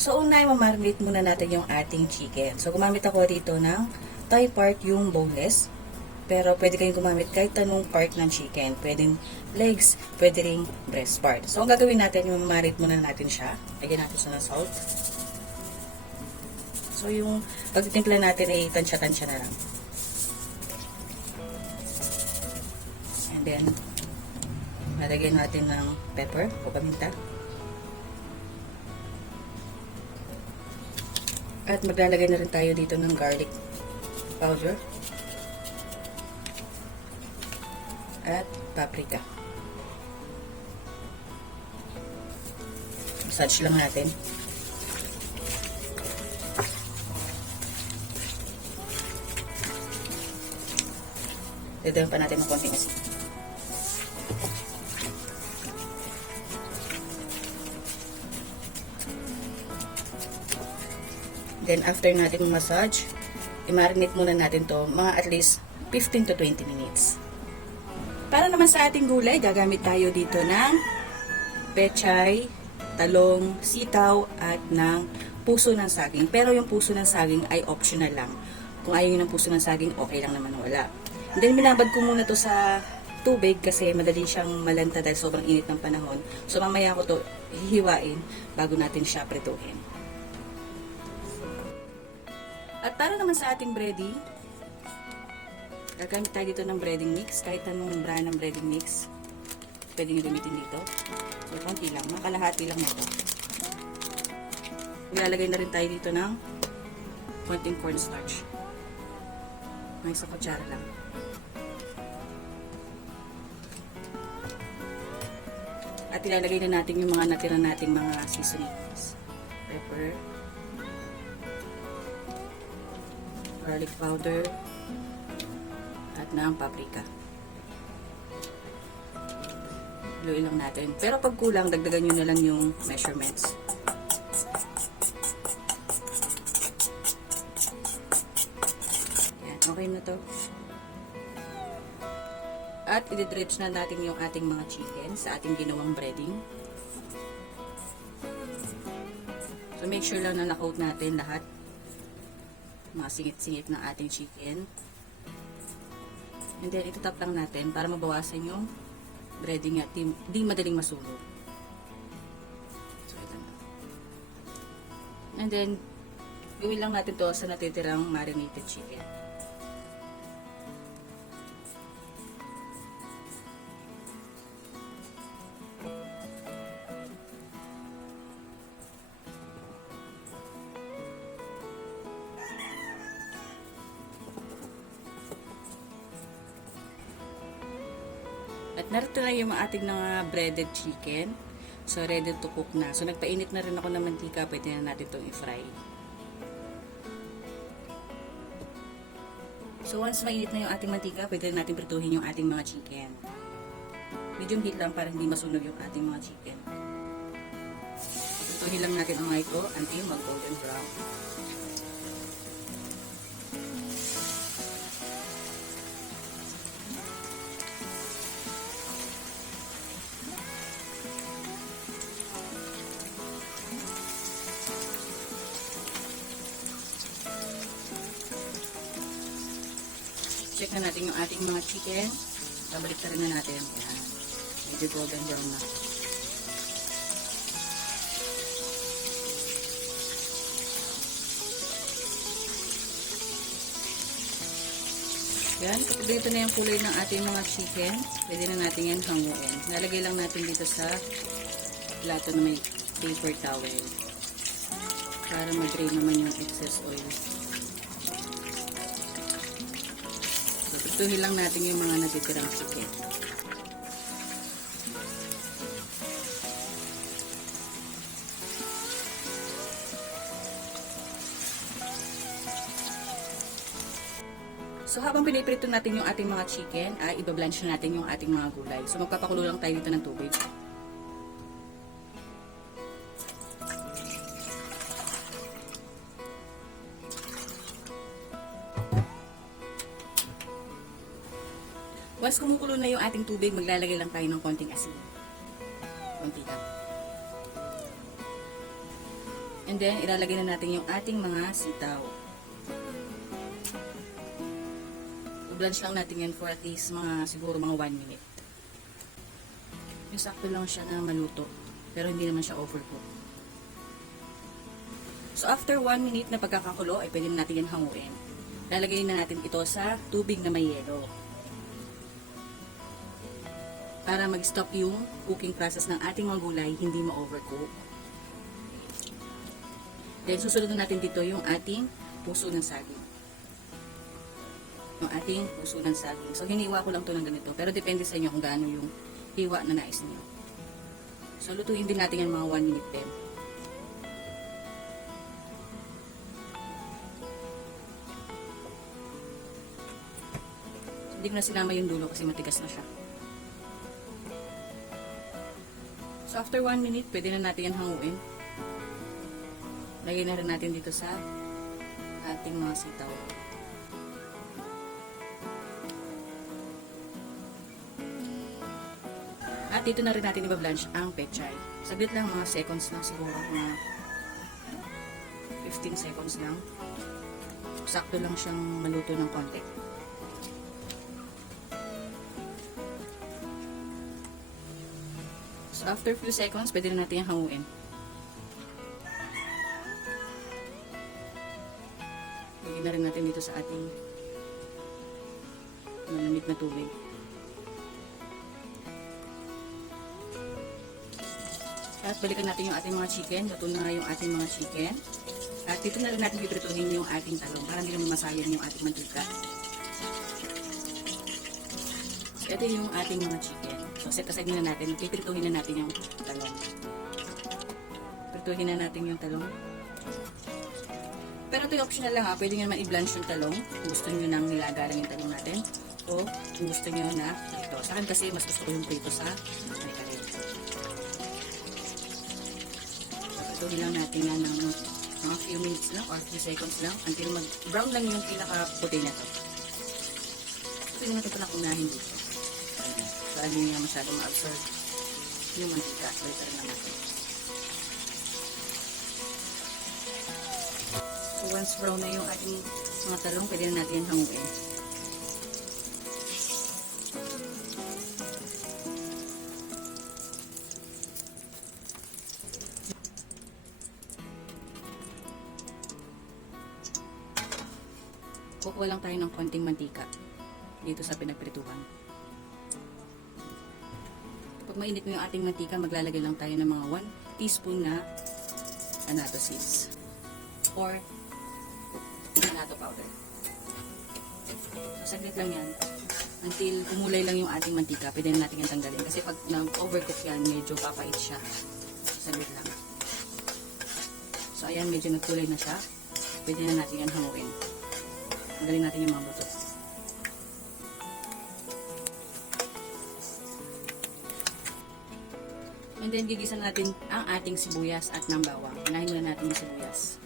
So, una, mamarinate muna natin yung ating chicken. So, gumamit ako dito ng thigh part yung boneless. Pero, pwede kayong gumamit kahit anong part ng chicken. Pwedeng legs, pwede ring breast part. So, ang gagawin natin, mamarinate muna natin siya. Lagyan natin siya ng salt. So, yung pagtitimpla natin ay tansya-tansya na lang. And then, Lalagyan natin ng pepper o paminta. At maglalagay na rin tayo dito ng garlic powder. At paprika. Massage lang natin. Dito pa natin ng konting asin. Then, after natin massage, i-marinate muna natin to mga at least 15 to 20 minutes. Para naman sa ating gulay, gagamit tayo dito ng pechay, talong, sitaw, at ng puso ng saging. Pero yung puso ng saging ay optional lang. Kung ayaw nyo ng puso ng saging, okay lang naman wala. And then, binabad ko muna to sa tubig kasi madali siyang malanta dahil sobrang init ng panahon. So, mamaya ko to hihiwain bago natin siya prituhin. At para naman sa ating breading, gagamit tayo dito ng breading mix. Kahit anong brand ng breading mix, pwede nyo gamitin dito. So, konti lang. Mga kalahati lang nito. Ilalagay na rin tayo dito ng konting cornstarch. May isang kutsara lang. At ilalagay na natin yung mga natira nating mga seasonings. Pepper, garlic powder, at ng paprika. Haluin lang natin. Pero pag kulang, dagdagan nyo na lang yung measurements. Yan, okay na to. At i-dredge na natin yung ating mga chicken sa ating ginawang breading. So make sure lang na na-coat natin lahat mga singit-singit ng ating chicken. And then, itatap lang natin para mabawasan yung breading at di, di madaling masunog. So, ito na. And then, gawin lang natin to sa natitirang marinated chicken. Narito na yung ating mga breaded chicken. So, ready to cook na. So, nagpainit na rin ako ng mantika. Pwede na natin itong i-fry. So, once mainit na yung ating mantika, pwede na natin prituhin yung ating mga chicken. Medium heat lang para hindi masunog yung ating mga chicken. Prituhin lang natin ang ito until mag-golden brown. Check na natin yung ating mga chicken. Babalik na na natin. Yan. Medyo golden brown na. Yan. Kapag dito na yung kulay ng ating mga chicken, pwede na natin yan hanguin. Nalagay lang natin dito sa plato na may paper towel. Para mag-drain naman yung excess oil. Prituhin lang natin yung mga natitirang chicken. So habang piniprito natin yung ating mga chicken, ay ibablanch na natin yung ating mga gulay. So magpapakulo lang tayo dito ng tubig. Once kumukulo na yung ating tubig, maglalagay lang tayo ng konting asin. Konti lang. And then, ilalagay na natin yung ating mga sitaw. I-blanch lang natin yan for at least mga, siguro mga 1 minute. Yung sakto lang siya na maluto. Pero hindi naman siya overcook. So, after 1 minute na pagkakakulo, ay pwede na natin yan hanguin. Lalagay na natin ito sa tubig na may yelo. Para mag-stop yung cooking process ng ating mga gulay, hindi ma-overcook. Then, susunod na natin dito yung ating puso ng saging. Yung ating puso ng saging. So, hiniwa ko lang to ng ganito. Pero depende sa inyo kung gaano yung hiwa na nais niyo. So, lutuin din natin yan mga 1 minute din. Hindi ko na sinama yung dulo kasi matigas na siya. So, after 1 minute, pwede na natin yan hanguin. Lagay na rin natin dito sa ating mga sitaw. At dito na rin natin i-blanch ang pechay. Saglit lang, mga seconds lang siguro. Mga 15 seconds lang. Sakto lang siyang maluto ng konti. After few seconds, pwede na natin yung hanguin. Lagyan na rin natin dito sa ating malamig na tubig. At balikan natin yung ating mga chicken. Luto na yung ating mga chicken. At dito na rin natin piprituhin yung ating talong para hindi naman masayang yung ating mantika. So, ito yung ating mga chicken. So, set aside na natin. Piprituhin na natin yung talong. Prituhin na natin yung talong. Pero ito yung optional lang ha. Pwede nyo naman i-blanch yung talong. Gusto nyo nang nilaga lang yung talong natin. O gusto nyo na prito. Sa akin kasi mas gusto ko yung prito sa kare-kare. Prituhin lang natin yan ng mga few minutes lang or few seconds lang until mag-brown lang yung pinaka-puti na to. Pwede natin palang unahin dito. Para hindi niya masyadong ma-absorb yung mantika. Balikan lang natin. Once brown na yung ating mga talong, pwede na natin hanguin. Kukuha lang tayo ng konting mantika dito sa pinagprituhan. Pag mainit mo yung ating mantika, maglalagay lang tayo ng mga 1 teaspoon na annatto seeds or annatto powder. So, saglit lang yan. Until kumulay lang yung ating mantika, pwede na natin yung tanggalin. Kasi pag nag-overcook yan, medyo papait siya. So, saglit lang. So, ayan, medyo nagkulay na siya. Pwede na natin yan hanguin. Tanggalin natin yung mga buto. And then, gigisa natin ang ating sibuyas at ng bawang. Unahin muna natin yung sibuyas.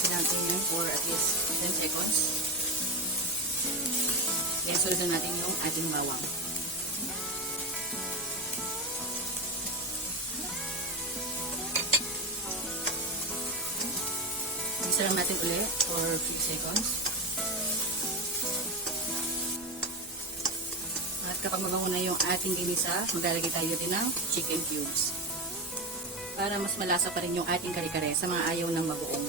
Sinantin yan for at least 10 seconds. Sunod na natin yung ating bawang. Gisa lang natin ulit for few seconds. Kapag mabango na yung ating ginisa, maglalagay tayo din ng chicken cubes. Para mas malasa pa rin yung ating kare-kare sa mga ayaw ng mabuong.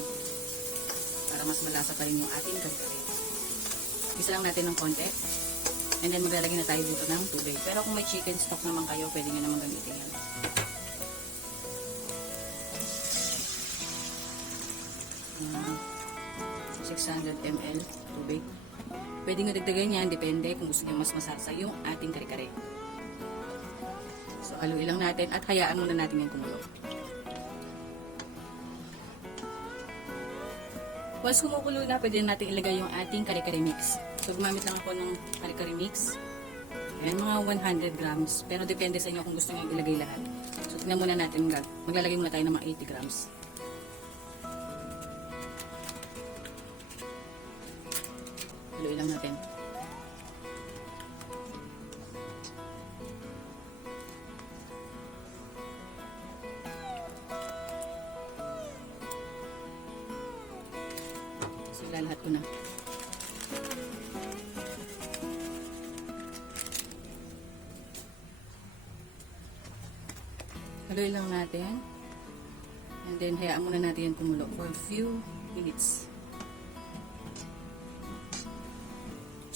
Para mas malasa pa rin yung ating kare-kare. Gisa lang natin ng konti. And then maglalagay na tayo dito ng tubig. Pero kung may chicken stock naman kayo, pwede nyo naman gamitin yan. 600 ml tubig. Pwede nga dagdagan yan, depende kung gusto niyo mas masarsa yung ating kare-kare. So, haluin lang natin at hayaan muna natin yung kumulo. Once kumukulo na, pwede na natin ilagay yung ating kare-kare mix. So, gumamit lang ako ng kare-kare mix. Ayan, mga 100 grams. Pero depende sa inyo kung gusto niyo ilagay lahat. So, tignan muna natin. Maglalagay muna tayo ng mga 80 grams. Haluin lang natin. So, lalahat ko na. Haluin lang natin. And then, hayaan muna natin yan kumulo for a few minutes.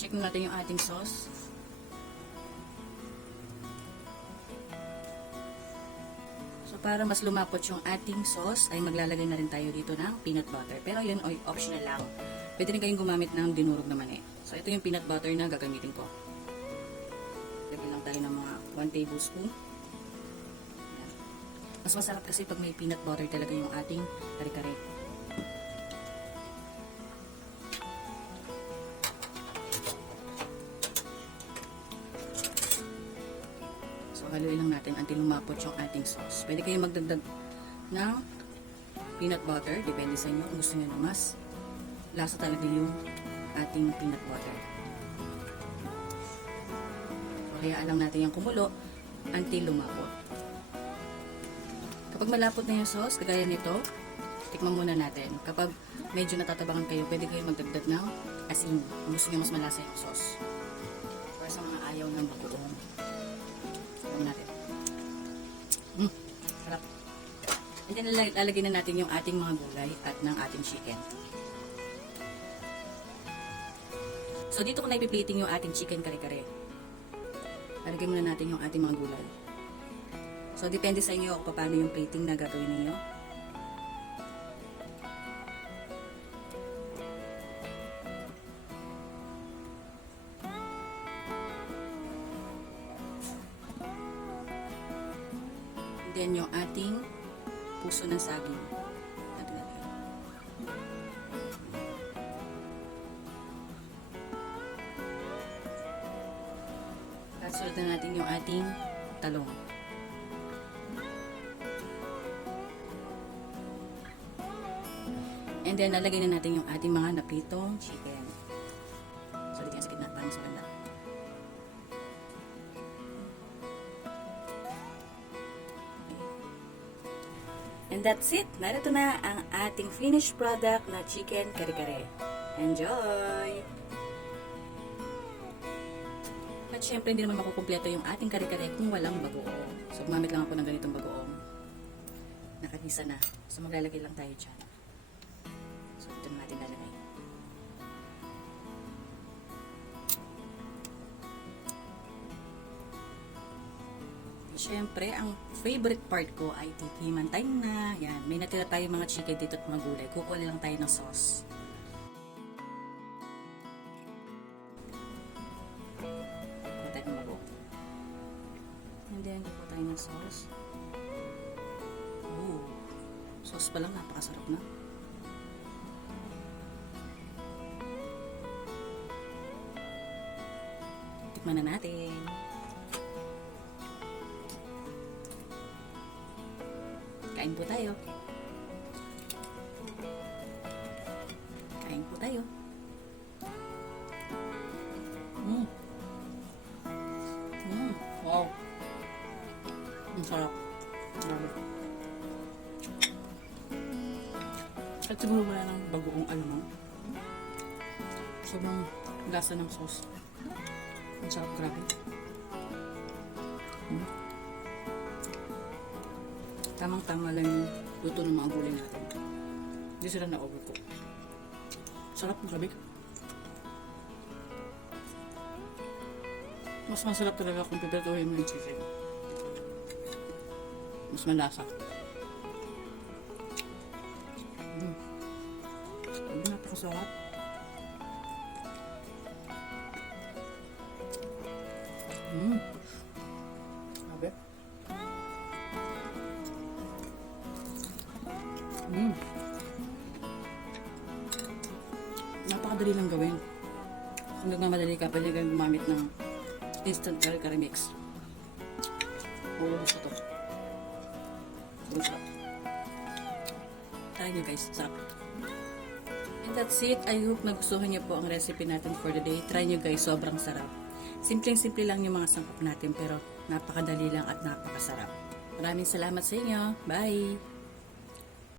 Check natin yung ating sauce. So, para mas lumapot yung ating sauce, ay maglalagay na rin tayo dito ng peanut butter. Pero yun, ay optional lang. Pwede rin kayong gumamit ng dinurog naman eh. So, ito yung peanut butter na gagamitin ko. Lagyan lang tayo ng mga 1 tablespoon. Mas masarap kasi pag may peanut butter talaga yung ating kare-kare. Natin lumapot yung ating sauce. Pwede kayong magdagdag ng peanut butter. Depende sa inyo kung gusto nyo mas lasa talaga yung ating peanut butter. So, hayaan lang natin yung kumulo until lumapot. Kapag malapot na yung sauce, kagaya nito, tikman muna natin. Kapag medyo natatabangan kayo, pwede kayong magdagdag ng asin. Kung gusto nyo mas malasa yung sauce. Para sa mga ayaw ng bagoong. Tignan natin. Mm, sarap. And then lalag- lalagyan na natin yung ating mga gulay at ng ating chicken. So dito ko na ipiplating yung ating chicken kare-kare. Lalagyan muna natin yung ating mga gulay. So depende sa inyo kung paano yung plating na gagawin ninyo. Ating talong. And then, lalagay na natin yung ating mga napitong chicken. So, lagyan sa gitna para mas maganda. And that's it. Narito na ang ating finished product na chicken kare-kare. Enjoy! At syempre, hindi naman makukumpleto yung ating kare-kare kung walang bagoong. So, gumamit lang ako ng ganitong bagoong. Nakagisa na. So, maglalagay lang tayo dyan. So, ito na natin lalagay. Siyempre, ang favorite part ko ay tikiman time na. Yan, may natira tayo mga chicken dito at mga gulay. Kukuha lang tayo ng sauce. Ng sauce. Ooh, sauce pa lang, napakasarap na. Tikman na natin. Kain po tayo. Sarap. Grabe. At siguro wala ng bagoong alamang. Sobrang lasa ng sauce. Ang sarap, grabe. Mm. Tamang-tama lang yung luto ng mga gulay natin. Hindi sila na-overcook. Sarap, grabe. Mas masarap talaga kung piprituhin mo yung chicken. Mas malasa. Mm. Sabi napakasarap. Mm. Grabe. Mm. Napakadali lang gawin. Kung nagmamadali ka, pwede kang gumamit ng instant curry curry mix. Ulubos ko to. Sarap. Try nyo guys, sarap. And that's it. I hope nagustuhan niyo po ang recipe natin for the day. Try nyo guys, sobrang sarap. Simpleng-simple lang yung mga sangkap natin pero napakadali lang at napakasarap. Maraming salamat sa inyo. Bye!